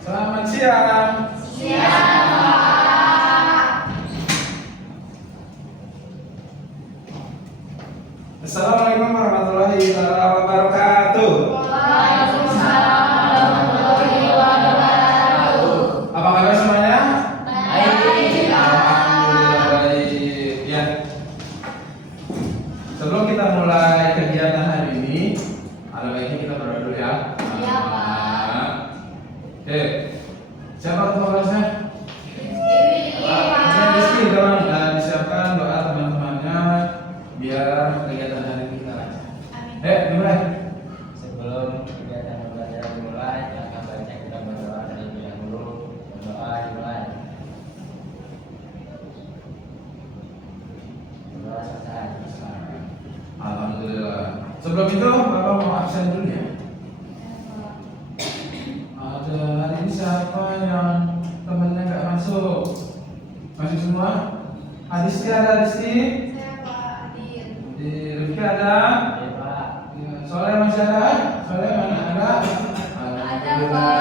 Selamat siang. Siang, Pak. Assalamualaikum warahmatullahi wabarakatuh. Waalaikumsalam warahmatullahi wabarakatuh. Apa kabar semuanya? Baik, Pak. Alhamdulillah baik. Ya. Sebelum kita mulai kegiatan hari ini, ada baiknya kita berdoa dulu ya. Iya, Pak. Oke. Siapa ketua kelasnya? Pak. Rizky, tolong disiapkan doa teman-temannya biar kegiatan hari ini kita lancar. Dimulai. Sebelum kegiatan belajar dimulai, akan baca kita berdoa terlebih dahulu. Berdoa dimulai. Berdoa selesai. Alhamdulillah. Sebelum itu, Bapak mau absen dulu ya. Ada hari ini siapa yang temannya nggak masuk? Masuk semua? Adisti ada Adisti? Saya Pak Adil. Di Rifki ada? Ya Pak. Soleh masih ada? Soleh mana ada? Ada, Pak.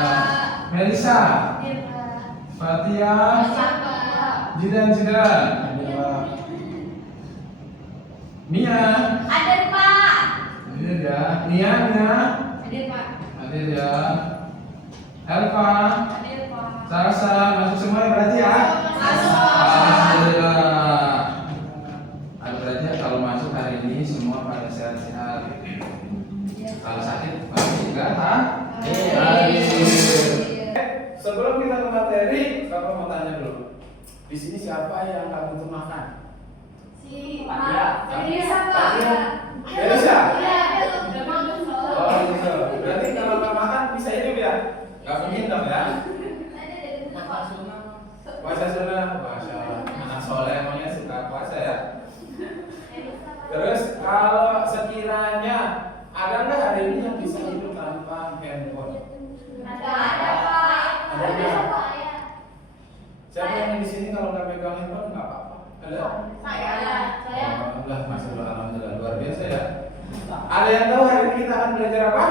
Melisa, Iya, Pak. Fatia, Iya, Pak. Jidan. Ada Pak. Mia, Ada, Pak. hadir ya. Nia, Ada, Pak. hadir ya. Elva, Ada, Pak. Sarsa, masuk semua ya berarti ya? Masuk. Alhamdulillah. Berarti kalau masuk hari ini semua pada sehat-sehat. Kalau sakit pasti enggak, ha? Sebelum kita ke materi, Bapak mau tanya dulu. Di sini siapa yang nggak butuh makan? Si Pak, Pak. ya. Elisa, Pak. Elisa? Iya, udah makan soalnya. Oh gitu. Berarti kalau nggak makan bisa hidup ya? Nggak mungkin dong ya? Puasa sunnah, masya Allah. Anak soleh emangnya suka puasa ya. Terus kalau sekiranya ada nggak hari ini yang bisa hidup tanpa handphone? Ada, Pak. Ada nggak? Pak, ya. Siapa yang di sini kalau nggak pegang handphone nggak apa-apa? Ada? Saya. Alhamdulillah, masya Allah, alhamdulillah luar biasa ya. Ada yang tahu hari ini kita akan belajar apa?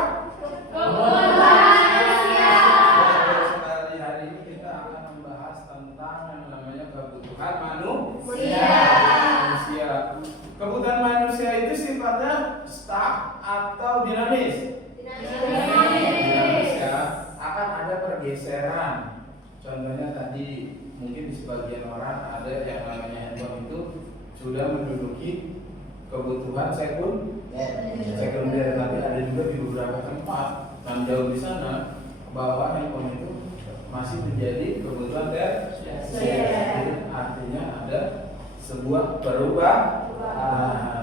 Kebutuhan manusia. Sekali hari ini kita akan membahas tentang yang namanya kebutuhan Manusia. manusia. Kebutuhan manusia itu sifatnya staf atau dinamis? Dinamis ya. Akan ada pergeseran. Contohnya tadi mungkin di sebagian orang ada yang namanya handphone itu sudah menduduki kebutuhan sekunder, tapi ada juga di beberapa tempat yang jauh di sana bahwa handphone itu masih menjadi kebutuhan tersier. Artinya ada sebuah perubahan.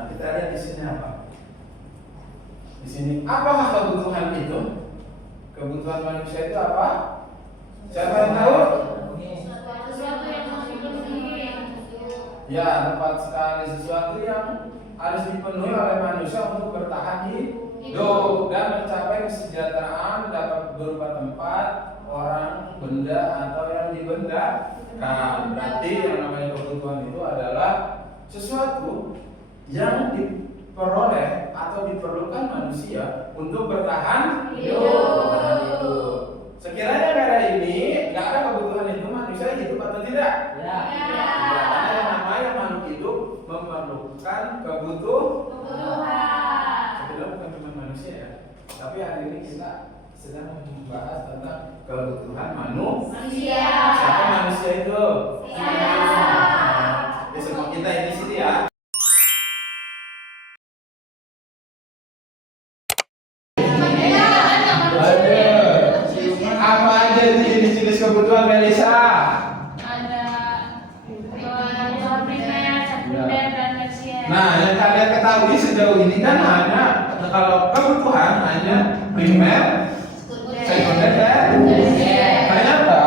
Kita lihat di sini apa? Di sini apakah kebutuhan itu? Kebutuhan manusia itu apa? Siapa yang tahu? Sesuatu yang harus dipenuhi. Ya, tepat sekali, sesuatu yang harus dipenuhi oleh manusia untuk bertahan hidup dan mencapai kesejahteraan dapat berupa tempat, orang, benda atau yang dibendakan. Berarti yang namanya kebutuhan itu adalah sesuatu yang diperoleh atau diperlukan manusia untuk bertahan hidup. Sekiranya nggak ada ini, nggak ada kebutuhan itu, manusia hidup atau tidak? Ya. Karena yang namanya makhluk hidup memerlukan Kebutuhan. Sebetulnya bukan cuma manusia ya, tapi hari ini kita sedang membahas tentang kebutuhan Manusia. Siapa manusia itu? Saya. Ya, semua kita ini sini ya. Apa aja jenis-jenis kebutuhan Melisa? Ada kebutuhan primer, sekunder, dan tersier. Nah, yang kalian ketahui sejauh ini kan hanya kalau kebutuhan hanya primer, sekunder, dan tersier. ternyata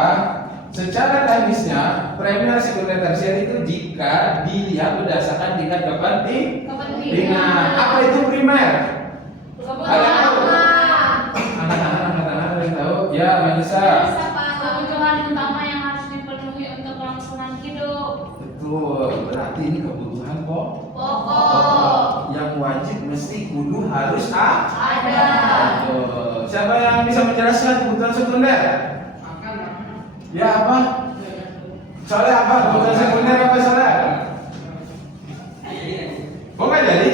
secara teknisnya primer, sekunder, tersier itu jika dilihat berdasarkan tingkat kepentingan. Apa itu primer? Kalian tahu? Anak-anak ada yang tahu? Ya, Melisa. Kebutuhan utama yang harus dipenuhi untuk kelangsungan hidup. Betul. Berarti ini kebutuhan Pokok. kudu harus ada. Siapa yang bisa menjelaskan kebutuhan sekunder? Ya apa? Soalnya apa? Kebutuhan sekunder apa soalnya? Oh nggak jadi?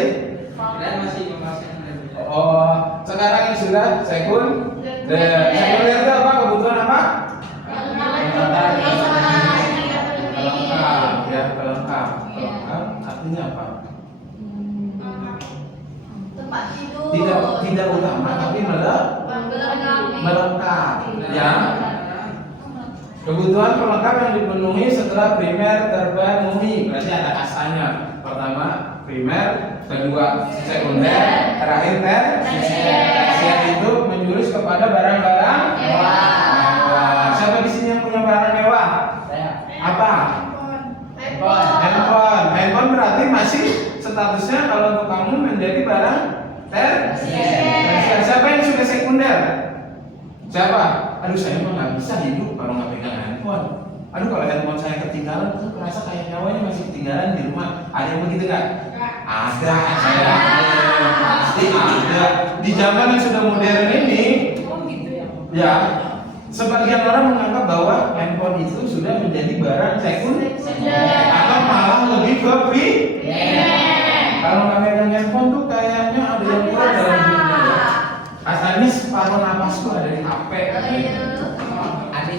Oh, sekarang yang sudah sekunder. Sekunder itu apa? Kebutuhan apa? Pelengkap, ya pelengkap. Pelengkap artinya apa? Tempat tidur. Tidak utama tapi melengkap. Ya. Kebutuhan pelengkap yang dipenuhi setelah primer terpenuhi. Berarti ada kasanya. Pertama primer, kedua sekunder, terakhir tersier itu menjurus kepada barang-barang mewah. Siapa di sini yang punya barang mewah? Apa? Handphone berarti masih statusnya kalau untuk kamu menjadi barang tersier. Siapa yang sudah sekunder? Siapa? Aduh saya mah nggak bisa hidup kalau nggak pegang handphone. Aduh kalau handphone saya ketinggalan, tuh merasa kayak nyawanya masih ketinggalan di rumah. Ada yang begitu nggak? Ada, saya pasti ada. Di zaman yang sudah modern ini, ya sebagian orang menganggap bahwa handphone itu sudah menjadi barang sekunder atau malah lebih ke kalau nggak pegang handphone tuh kayaknya ada yang kurang dalam hidupnya. Asalnya separuh napasku ada di HP.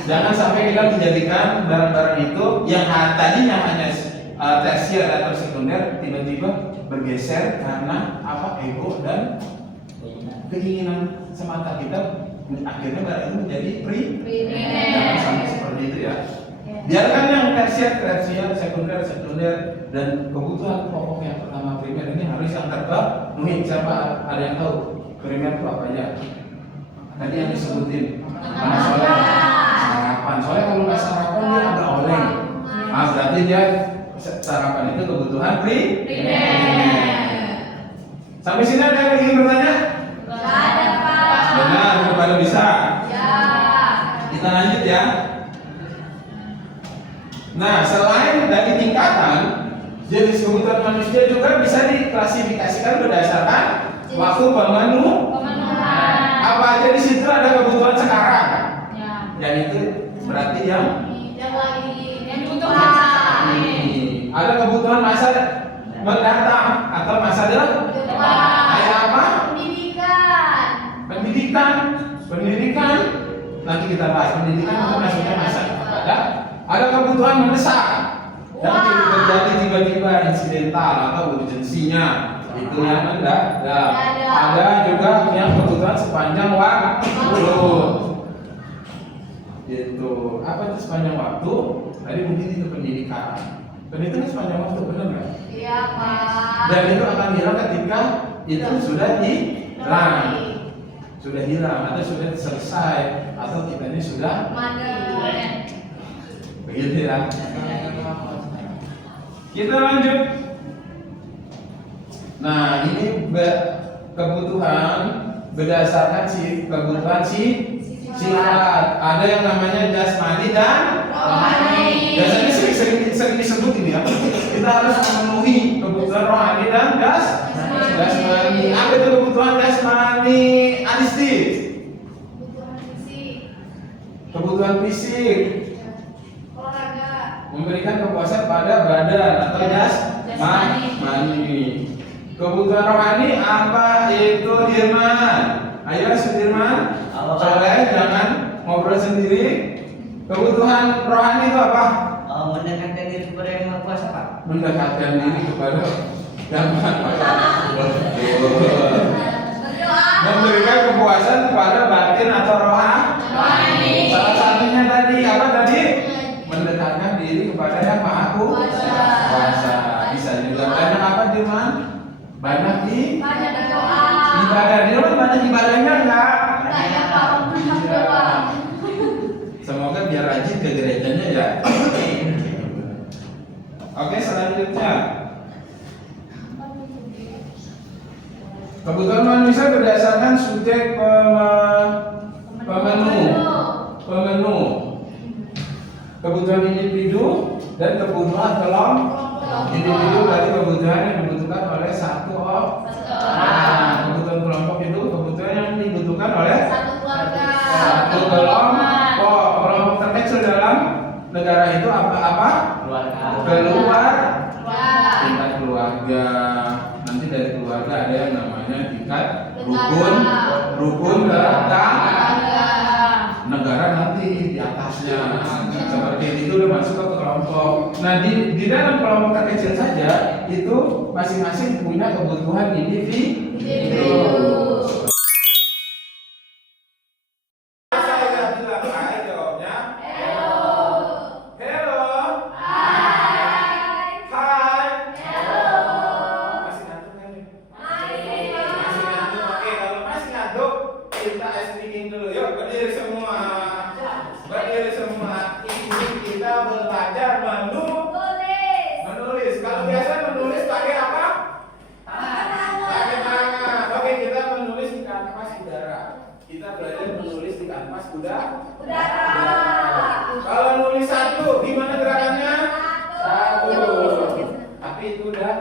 Jangan sampai kita menjadikan barang-barang itu yang tadinya hanya tersier atau sekunder tiba-tiba bergeser karena apa? Ego dan keinginan semata kita, akhirnya barang itu menjadi jangan sampai seperti itu ya. Biarkan yang tersier, sekunder, dan kebutuhan pokok yang pertama primer ini harus yang terpenuhi. Siapa ada yang tahu primer itu apa aja? Tadi yang disebutin sarapan. Soalnya kalau nggak sarapan dia agak oleng. Berarti dia sarapan itu kebutuhan primer. Sampai sini ada yang ingin bertanya? Ada, Pak. Benar, kepada bisa. Ya. Kita lanjut ya. Nah, selain dari tingkatan, jenis kebutuhan manusia juga bisa diklasifikasikan berdasarkan waktu pemenuhan. Apa aja di situ ada kebutuhan sekarang? Ya. Yang itu berarti yang dibutuhkan saat ini. ada kebutuhan masa mendatang atau masa depan. Kayak apa? Pendidikan. Nanti kita bahas pendidikan itu maksudnya masa depan. Ada kebutuhan mendesak yang terjadi tiba-tiba insidental atau urgensinya itu yang mendadak. Ada juga yang kebutuhan sepanjang waktu. Itu apa itu sepanjang waktu? Tadi mungkin itu pendidikan. Pendidikan sepanjang waktu, benar nggak? Iya, Pak. Dan itu akan hilang ketika itu sudah hilang atau sudah selesai atau kita ini sudah begitu ya. Kita lanjut. Nah ini kebutuhan berdasarkan kebutuhan sifat. Ada yang namanya jasmani dan rohani. Biasanya sering disebut ini ya. Kita harus memenuhi kebutuhan rohani dan jasmani. Apa itu kebutuhan jasmani? Adisti. Kebutuhan fisik. Memberikan kepuasan pada badan atau jasmani. Kebutuhan rohani apa itu, Dirman? Ayo Sudirman. Soleh, jangan ngobrol sendiri. Kebutuhan rohani itu apa? Mendekatkan diri kepada Yang Maha Kuasa, Pak. Mendekatkan diri kepada Yang Maha Kuasa. Memberikan kepuasan kepada batin atau rohani. Salah satunya tadi apa tadi? Mendekatkan diri kepada Yang Maha Kuasa. Bisa juga banyak apa, Dirman? Banyak ibadah. Dirman banyak ibadahnya enggak? Semoga biar rajin ke gerejanya ya. Oke, selanjutnya. Kebutuhan manusia berdasarkan subjek pemenuh. Kebutuhan individu dan kebutuhan kelompok. Individu berarti kebutuhan yang dibutuhkan oleh satu orang. Satu kelompok terkecil dalam negara itu apa? Keluarga. Tingkat keluarga. Nanti dari keluarga ada yang namanya tingkat rukun tetangga. Negara nanti di atasnya. Seperti itu udah masuk ke kelompok. Nah di dalam kelompok terkecil saja itu masing-masing punya kebutuhan individu. Kalau nulis satu, gimana gerakannya? Satu. Tapi itu udah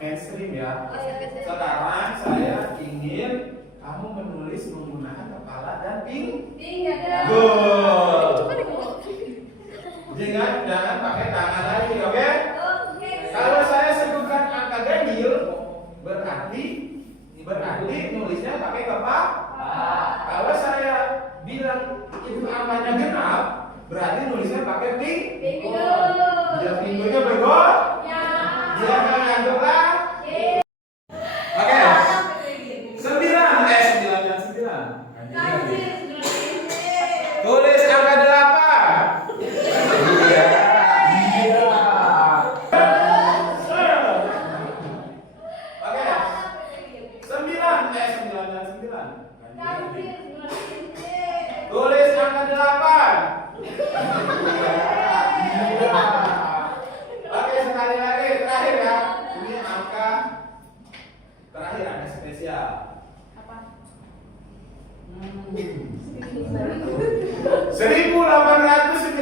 mainstream ya. Sekarang saya ingin kamu menulis menggunakan kepala dan pinggang. Jangan pakai tangan lagi, oke? Kalau saya sebutkan angka ganjil, berarti nulisnya pakai kepala. Kalau saya bilang itu angkanya genap, berarti nulisnya pakai pinggul. Dia pinggulnya bego. Dia akan ngantuklah. Oke. 9. Tulis angka 8. Iya. Oke. 9. Tulis angka 8. Oke, sekali lagi terakhir ya. Ini angka terakhir, angka spesial. Apa? 1891.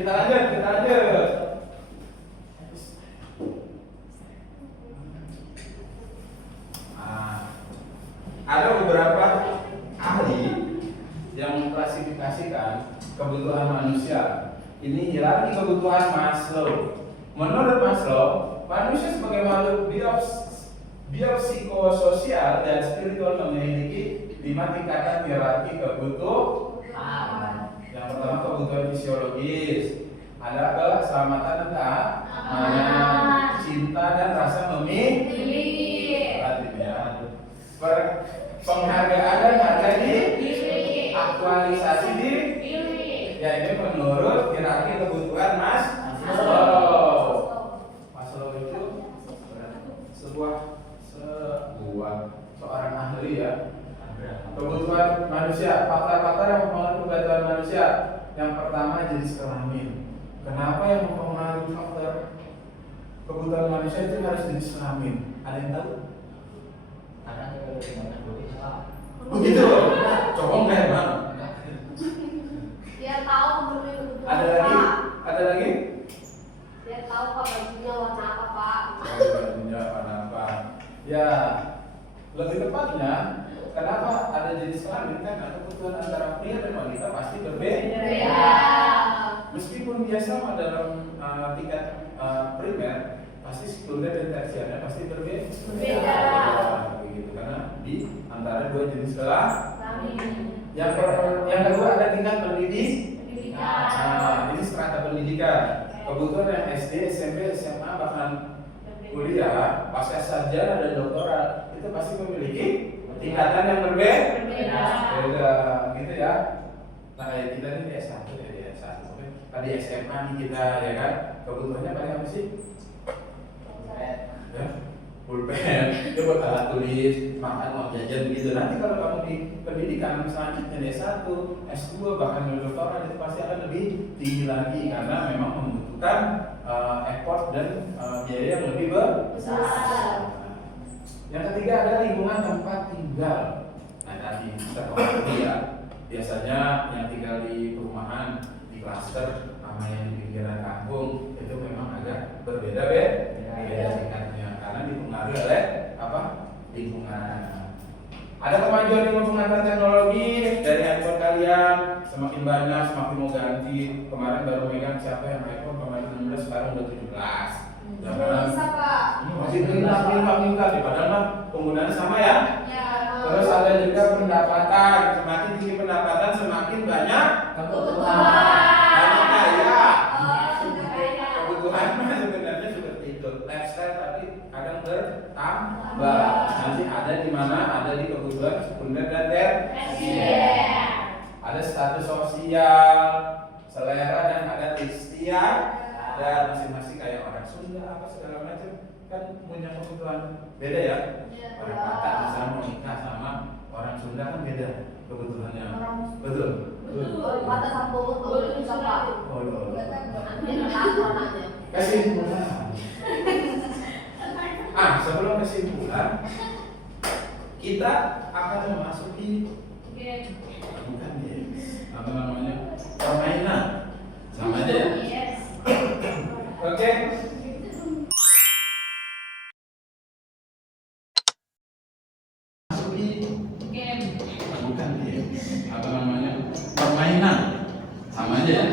Kita lanjut. Ada beberapa ahli yang mengklasifikasikan kebutuhan manusia. Ini hierarki kebutuhan Maslow. Menurut Maslow, manusia sebagai makhluk biopsikososial dan spiritual memiliki 5 tingkatan hierarki kebutuhan. Yang pertama kebutuhan fisiologis, ada keselamatan dan keamanan, cinta dan rasa memiliki, penghargaan dan harga diri, aktualisasi diri. Ya ini menurut hierarki kebutuhan Maslow. Maslow itu seorang ahli ya. Kebutuhan manusia, faktor-faktor yang mempengaruhi kebutuhan manusia. Yang pertama jenis kelamin. Kenapa yang mempengaruhi faktor kebutuhan manusia itu harus jenis kelamin? Ada yang tahu? Begitu. Coba enggak ya, Bang? Dia tahu kebutuhan. Ada lagi? Dia tahu bajunya warna apa, Pak. Bajunya warna apa? Ya, lebih tepatnya kenapa ada jenis kelamin? Karena kebutuhan antara pria dan wanita pasti berbeda. Meskipun dia sama dalam tingkat primer, pasti sekunder dan tersiernya pasti berbeda. Begitu karena di antara dua jenis kelamin. Yang kedua ada tingkat pendidikan. Ini strata pendidikan. Kebutuhan yang SD, SMP, SMA bahkan kuliah, pasca sarjana dan doktoral itu pasti memiliki tingkatan yang berbeda, gitu ya. Nah kayak kita ini di S1 ya, di S1. Tadi SMA nih kita ya kan, kebutuhannya paling apa sih? Ya, pulpen, itu buat alat tulis, makan, uang jajan gitu. Nanti kalau kamu di pendidikan selanjutnya di S1, S2 bahkan di doktoral itu pasti akan lebih tinggi lagi karena memang membutuhkan effort dan biaya yang lebih besar. Yang ketiga ada lingkungan tempat tinggal. Nah tadi kita kembali ya. Biasanya yang tinggal di perumahan, di klaster, sama yang di pinggiran kampung itu memang agak berbeda tingkatnya karena dipengaruhi oleh apa? Lingkungan. Ada kemajuan di menggunakan teknologi dari handphone kalian semakin banyak, semakin mau ganti. Kemarin baru megang siapa yang iPhone kemarin 16 sekarang udah 17. Bisa Pak. Masih minta padahal mah penggunaannya sama ya. Ya. Terus ada juga pendapatan, semakin tinggi pendapatan semakin banyak banyak kaya. Kebutuhan mah sebenarnya seperti itu. Lifestyle tapi kadang bertambah. Nanti ada di mana? Ada di kebutuhan sekunder dan tersier. Ada status sosial, selera dan adat istiadat. Dan masing-masing kayak orang Sunda apa segala macam kan punya kebutuhan beda ya. Orang Batak misalnya mau nikah sama orang Sunda kan beda kebutuhannya. Betul. Mata sambung betul bisa Pak. Oh iya. Anaknya. Kesimpulan. Sebelum kesimpulan, kita akan memasuki bukan apa namanya permainan, sama aja ya. Oke. Masuki bukan apa namanya permainan, sama aja ya.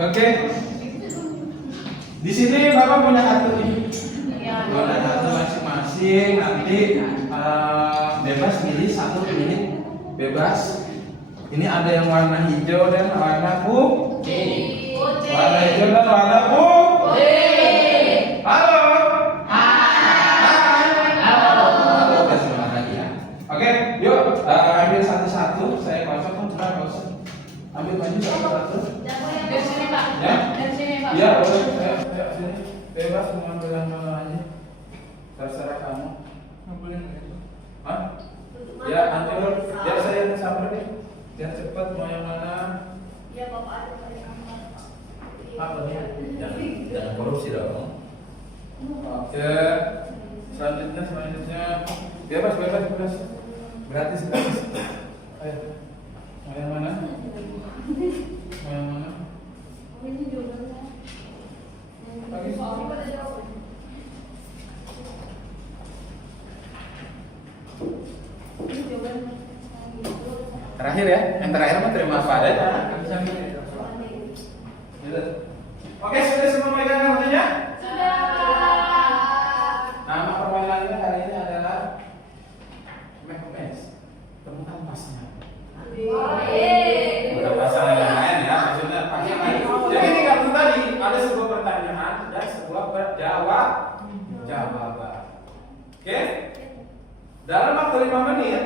Oke. Di sini Bapak punya kartu nih. Punya kartu masing-masing. Nanti bebas milih satu ini bebas. Ini ada yang warna hijau dan warna putih. Warna hijau dan warna putih. Halo. Halo. Oke, semangat lagi ya. Oke, yuk ambil satu-satu. Saya konsep kan nggak usah. Ambil baju satu-satu. Dari sini Pak. Ya. Dari sini Pak. Iya, boleh. Saya sini. Bebas mau ambil yang mana aja. Terserah kamu. Ambil yang itu. Hah? Ya, nanti dulu. Biar saya yang sabar deh. Biar cepat mau yang mana. Ya Bapak ada dari kamar. Apa nih? Jangan korupsi dong. Oke. Selanjutnya. Bebas. Gratis. Ayo. Mau yang mana? Ini juga. Bagi. Terakhir ya, yang terakhir mah terima apa adanya. Oke, sudah semua megang kartunya? Nama permainannya hari ini adalah Mes. Temukan pasangan. Bukan pasangan yang lain ya, maksudnya pasangan. Jadi di kartu tadi ada sebuah pertanyaan dan sebuah jawaban. Oke? Dalam waktu 5 menit,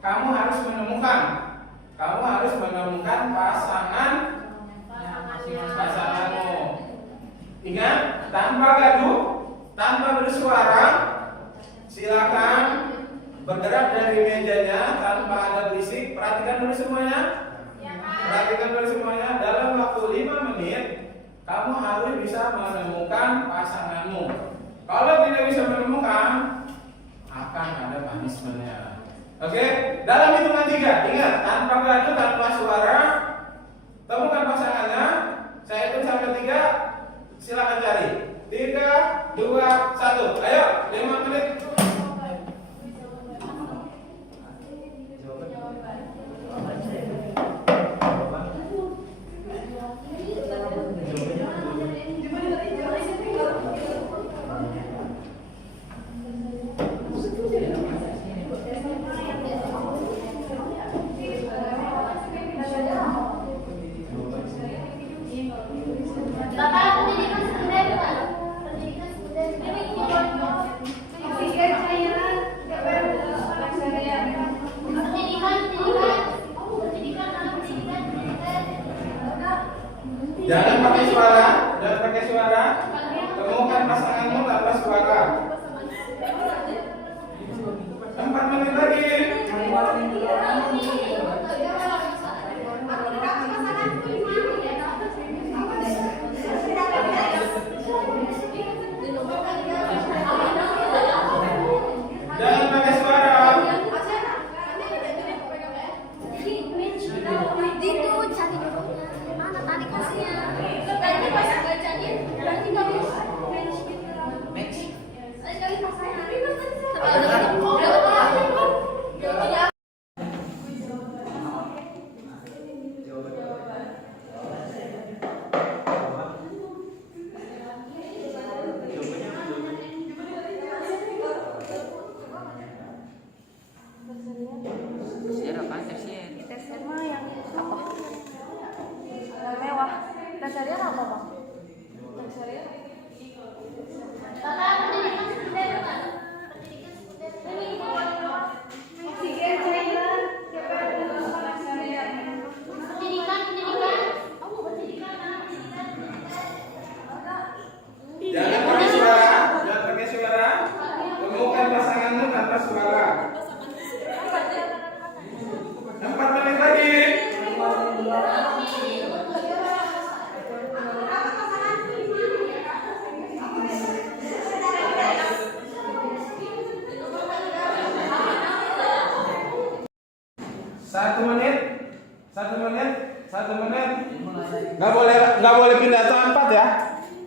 kamu harus menemukan pasanganmu. Ingat, tanpa gaduh, tanpa bersuara, silakan bergerak dari mejanya tanpa ada berisik. Perhatikan dulu semuanya. Dalam waktu 5 menit, kamu harus bisa menemukan pasanganmu. Kalau tidak bisa menemukan, akan ada punishment-nya. Oke, dalam hitungan 3, ingat, tanpa gaduh, tanpa suara, temukan pasangannya. Saya hitung sampai 3, silakan cari. 3, 2, 1. Ayo, 5 menit. Bapak pendidikan sekunder Pak. Pendidikan sekunder.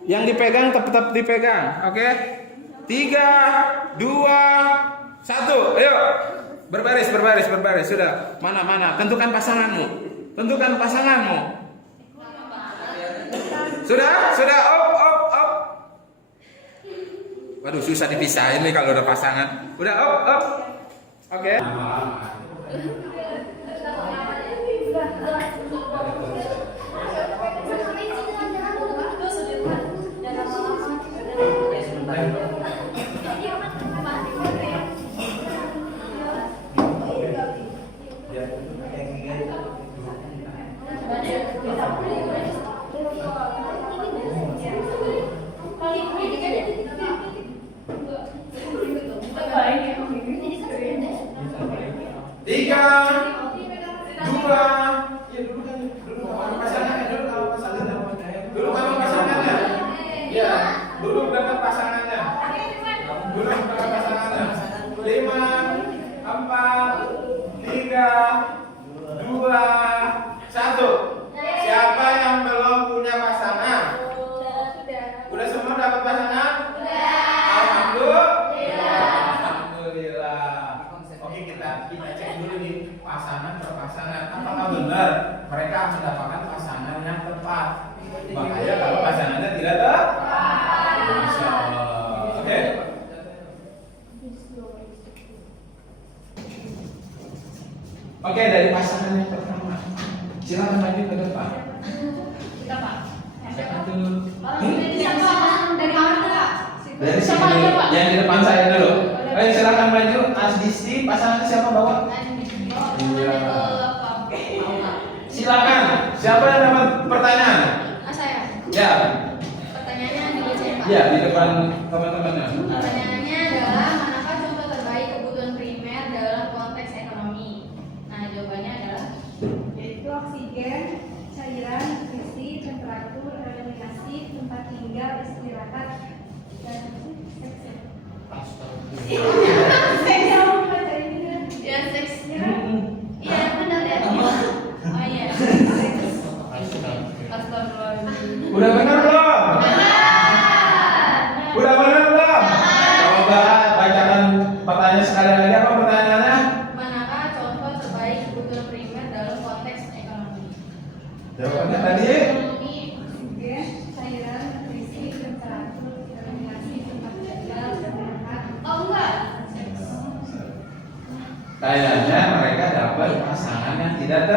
Yang dipegang tetap dipegang. Oke? 3, 2, 1. Ayo. Berbaris. Sudah. Mana? Tentukan pasanganmu. Sudah. Op. Waduh, susah dipisahin nih kalau udah pasangan. Udah, op. Oke. Tiga, dua, ya dulu sama pasangannya. Ya, dulu dengan pasangannya. 5, 4, 3, 2, 1. Siapa yang belum punya pasangan? Udah semua dapat pasangan? Alhamdulillah. Oke, kita cek dulu nih pasangan per pasangan. Apakah benar mereka mendapatkan pasangan yang tepat? Bahaya kalau pasangannya tidak tepat. Masya Allah. Oke. Oke, dari pasangan yang pertama, silakan maju ke depan. Kita Pak. Dari mana Kak? Dari sini dulu, yang di depan saya dulu. Ayo silakan maju. Asdisti, pasangannya siapa bawa? Iya. Silakan. Siapa yang dapat pertanyaan? Saya. Ya. Pertanyaannya dibacain Pak. Ya, di depan teman-temannya. Pertanyaannya adalah manakah contoh terbaik kebutuhan primer dalam konteks ekonomi? Nah, jawabannya adalah Yaitu oksigen, cairan, nutrisi, temperatur, eliminasi, tempat tinggal, istirahat, dan seks. ya seks. Iya, benar ya. Oh iya. Astagfirullahaladzim. Udah benar belum? Udah benar belum? Coba bacakan pertanyaan sekali lagi. Apa pertanyaannya? Manakah contoh terbaik kebutuhan primer dalam konteks ekonomi? Jawabannya tadi. Ekonomi. Oksigen, cairan, nutrisi, temperatur, eliminasi, tempat tinggal, istirahat. Oh enggak. Kayaknya mereka dapat pasangan yang tidak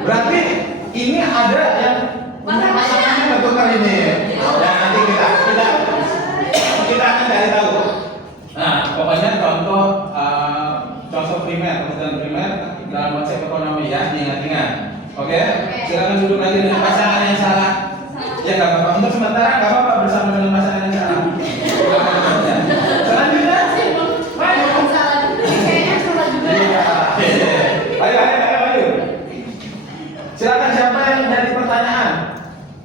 Berarti ini ada yang punya pasangannya tentukan ini. Ya nanti kita akan cari tahu. Nah, pokoknya contoh primer, kebutuhan primer dalam konsep ekonomi ya, diingat-ingat. Oke? Silakan duduk lagi dengan pasangan yang salah. Ya nggak apa-apa. Untuk sementara nggak apa-apa bersama dengan pasangan yang salah. Selanjutnya, ayo. Silakan siapa yang jadi pertanyaan?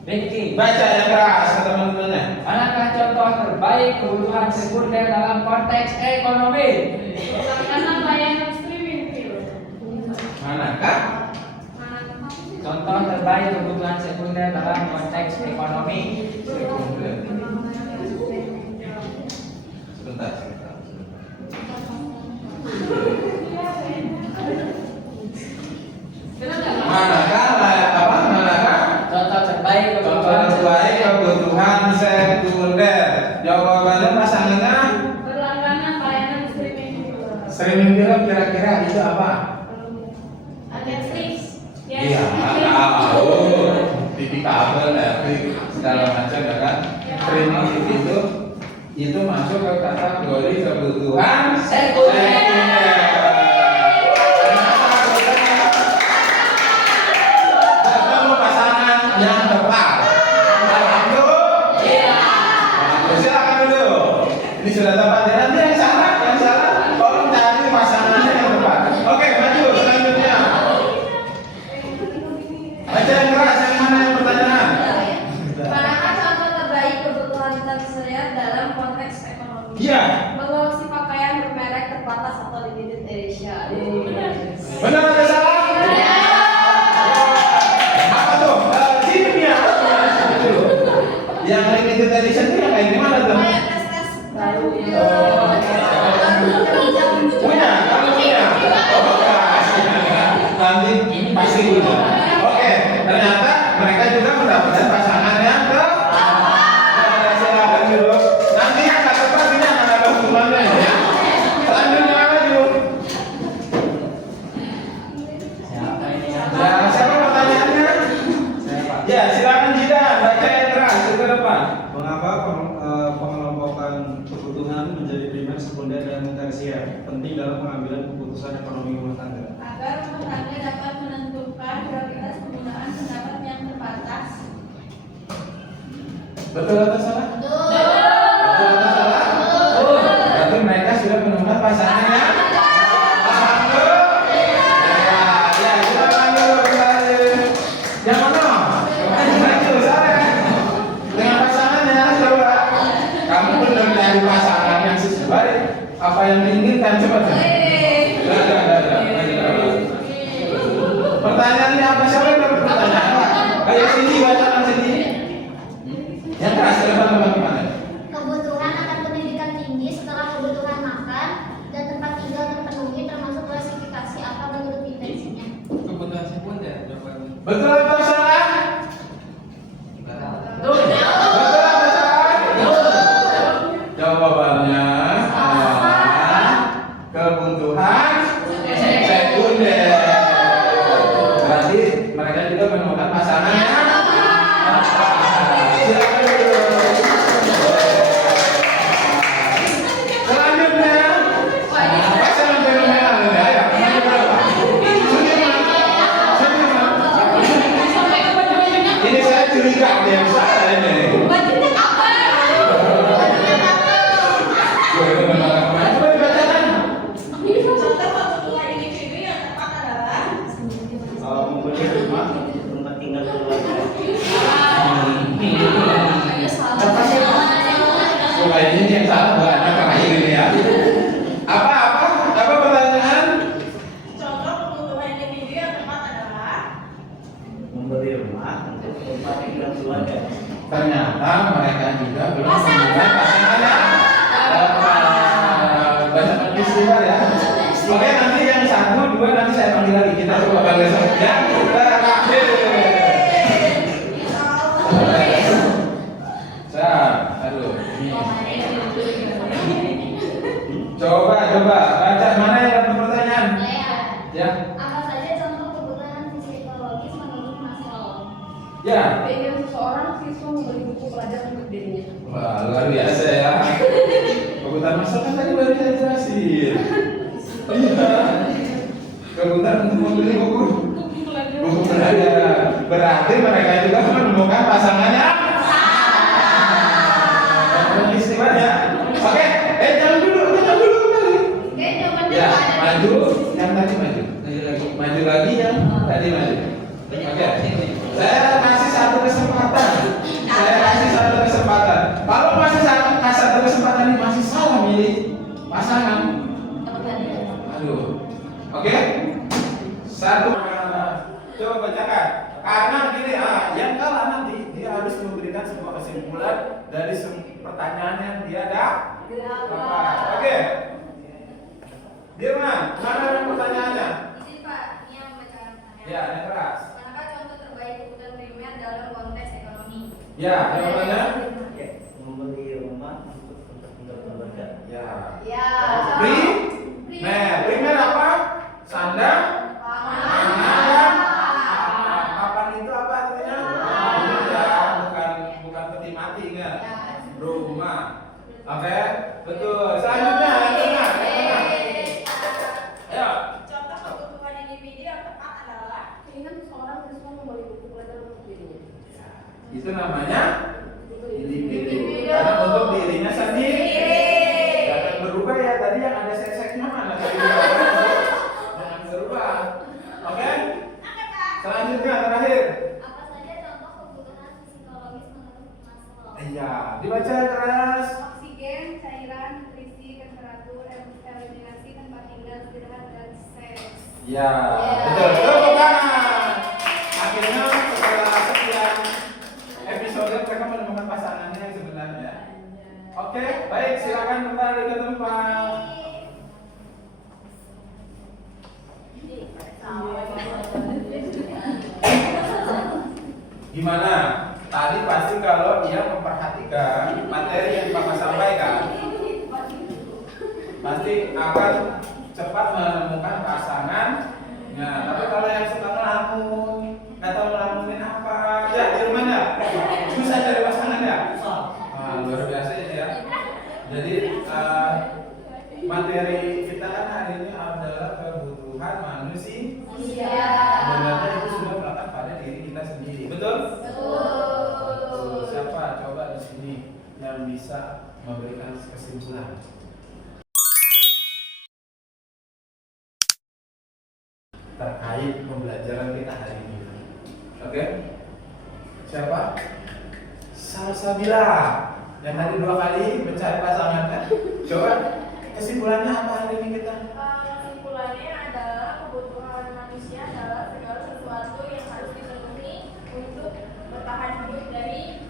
Ricky, Baca yang keras ke teman-temannya. manakah contoh terbaik kebutuhan sekunder dalam konteks ekonomi? Karena layanan streaming film. Manakah? Contoh terbaik kebutuhan sekunder dalam konteks ekonomi. Sebentar. Manakah? Contoh terbaik Contoh terbaik kebutuhan sekunder. Jawabannya pasangannya Berlangganan layanan streaming film. streaming film kira-kira itu apa? Netflix. Iya, tahu. TV kabel, Netflix, segala macam ya kan. Streaming itu masuk ke kategori kebutuhan sekunder. Ketemu pasangan yang tepat. Alhamdulillah. Silakan dulu. Ini sudah tepat ya. Nanti yang salah, tolong cari pasangannya yang tepat. Oke, maju selanjutnya. Baca yang keras, yang mana yang pertanyaan? Manakah contoh terbaik kebutuhan tersier dalam konteks ekonomi? Iya. Mengoleksi pakaian bermerek terbatas atau limited Oke, ternyata mereka juga mendapatkan pasangan yang ke. Silakan dulu. Nanti yang nggak tepat ini akan ada hukumannya ya. Selanjutnya maju. Siapa ini ya? Ya, siapa pertanyaannya? Saya Pak. Ya, silakan Jidan, baca yang keras ke depan. Mengapa pengelompokan kebutuhan menjadi primer, sekunder, dan tersier penting dalam pengambilan keputusan ekonomi rumah tangga? Agar rumah tangga dapat menentukan prioritas penggunaan pendapat yang terbatas. Betul atau salah? Betul. Betul atau salah? Betul. Berarti mereka sudah menemukan pasangannya. Alhamdulillah. Ya, silakan dulu kembali. Yang mana? Maju, saya. Dengan pasangannya, coba. Kamu belum mencari pasangan yang sesuai apa yang diinginkan, coba. Pertanyaannya apa? Siapa yang dapat pertanyaan? Ayo sini, bacakan sini. Yang keras ke depan teman-teman. Kebutuhan akan pendidikan tinggi setelah kebutuhan makan dan tempat tinggal terpenuhi termasuk klasifikasi apa menurut intensinya. Kebutuhan sekunder jawabannya. Betul atau salah? Betul atau salah? Jawabannya adalah kebutuhan sekunder. Berarti mereka juga menemukan pasangannya. Silakan dulu. Selanjutnya pasangan fenomenal ini. Ayo, maju berapa? Sudirman. Ini saya curiga ada yang salah ini. Coba dibacakan. Contoh kebutuhan individu yang tepat adalah Membeli rumah untuk tempat tinggal keluarga. Supaya ini yang salah banyak terakhir ini ya. Apa pertanyaan? contoh kebutuhan individu yang tepat adalah Membeli rumah untuk tempat tinggal keluarga. Ternyata mereka juga belum menemukan pasangannya. Banyak istilah ya. Oke, nanti yang 1, 2 nanti saya panggil lagi. Kita coba panggil saja. Terakhir. Aduh. Coba baca mana yang ada pertanyaan? Ya. Apa saja contoh kebutuhan psikologis menurut Maslow? Ya. Keinginan seseorang siswa membeli buku pelajaran untuk dirinya. Wah, luar biasa ya. Kebutuhan masuk kan tadi baru saya jelasin. Iya. Kebutuhan untuk membeli buku pelajaran. Berarti mereka juga menemukan pasangannya. Istimewa ya. Oke, jangan dulu kembali. Oke, jawabannya Ya, ada di- maju. Yang tadi maju. Maju lagi yang tadi maju. Oke. Saya kasih satu kesempatan. Kalau masih satu kesempatan ini masih salah milih pasangan. Aduh. Oke. Satu. Coba bacakan. Karena gini, yang kalah nanti dia harus memberikan sebuah kesimpulan dari pertanyaan yang dia dapat. Oke. Dirman, mana yang pertanyaannya? Izin Pak, ini yang membacakan pertanyaan. Ya, yang keras. Manakah contoh terbaik kebutuhan primer dalam konteks ekonomi? Ya, jawabannya? Membeli rumah untuk tempat tinggal keluarga. Ya. Ya. Primer apa? Sandang. Pangan. Papan itu apa artinya? Ya, bukan peti mati ingat. Rumah. Oke, betul. Selanjutnya yang tengah. Ayo. contoh kebutuhan individu yang tepat adalah Keinginan seseorang siswa membeli buku pelajaran untuk dirinya. Itu namanya individu. Karena untuk dirinya sendiri. Jangan berubah ya. Tadi yang ada sek-seknya mana? Tadi jangan berubah. Oke? Selanjutnya terakhir. Apa saja contoh kebutuhan psikologis menurut Maslow? Iya, dibaca keras. oksigen, cairan, nutrisi, temperatur, eliminasi, tempat tinggal, istirahat, dan seks. Ya, betul. Tepuk tangan. Akhirnya setelah sekian episode mereka menemukan pasangannya yang sebenarnya. Oke, baik. Silakan kembali ke tempat. Gimana? Tadi pasti kalau dia memperhatikan materi yang Bapak sampaikan, pasti akan cepat menemukan pasangan. Nah, tapi kalau yang suka ngelamun, nggak tahu ngelamunin apa, ya di rumah nggak? Susah cari pasangan ya? Luar biasa ya. Jadi materi kita kan hari ini adalah kebutuhan manusia. Sebenarnya itu sudah melekat pada diri kita sendiri, betul? Betul. Siapa coba di sini yang bisa memberikan kesimpulan terkait pembelajaran kita hari ini? Oke? Siapa? Salsabila yang tadi 2 kali mencari pasangan kan? Coba kesimpulannya apa hari ini kita? Kesimpulannya adalah kebutuhan manusia adalah segala sesuatu yang harus dipenuhi untuk bertahan hidup dari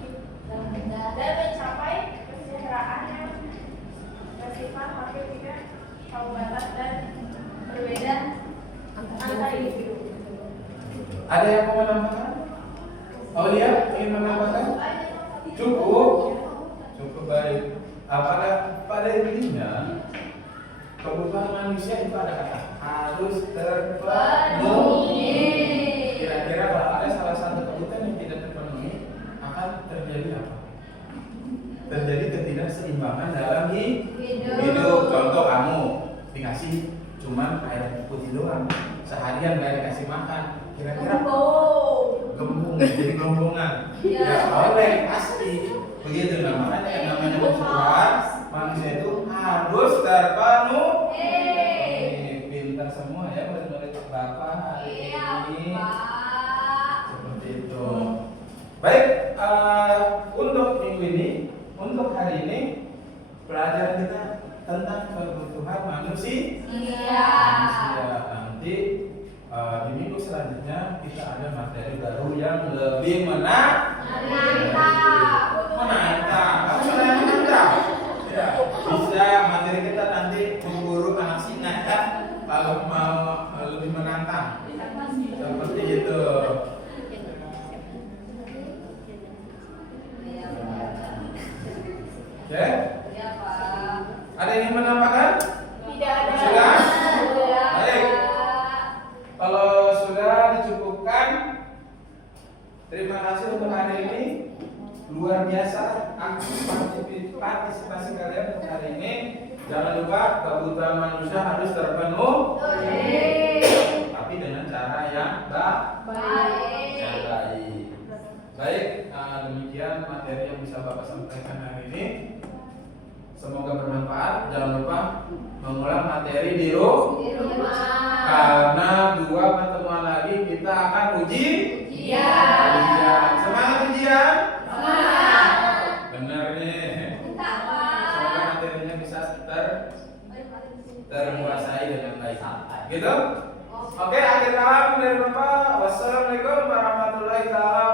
dan mencapai kesejahteraan yang bersifat hampir tidak tahu batas dan berbeda antar individu. Ada yang mau menambahkan? Oh dia ingin menambahkan? Cukup. Cukup baik. Pada intinya kebutuhan manusia itu ada kata harus terpenuhi. Kira-kira kalau ada salah satu kebutuhan yang tidak terpenuhi, akan terjadi apa? Terjadi ketidakseimbangan dalam hidup. Contoh kamu dikasih cuman air putih doang, seharian gak dikasih makan, kira-kira gembung, jadi gelombongan. Ya oleh pasti begitu. Nah, makanya yang namanya kebutuhan manusia itu harus terpenuhi. Pintar semua ya murid-murid Bapak hari ini. Seperti itu. Baik, untuk minggu ini, untuk hari ini pelajaran kita tentang kebutuhan manusia. Nanti di minggu selanjutnya kita ada materi baru yang lebih menantang. Kamu sudah yang menantang? Ya, bisa materi kita nanti guru anak singa ya. Kalau mau lebih menantang, seperti itu. Oke? Ada yang ingin menambahkan? Tidak ada. Sudah? Baik. Kalau sudah dicukupkan, terima kasih untuk hari ini. Luar biasa partisipasi kalian untuk hari ini. Jangan lupa kebutuhan manusia harus terpenuhi, tapi dengan cara yang baik. Baik, demikian materi yang bisa Bapak sampaikan hari ini. Semoga bermanfaat. Jangan lupa mengulang materi di rumah. Karena 2 pertemuan lagi kita akan ujian. Semangat ujian. Benar nih. Semoga materinya bisa terkuasai dengan baik. Gitu? Oke, akhir kalam dari Bapak. Wassalamualaikum warahmatullahi wabarakatuh.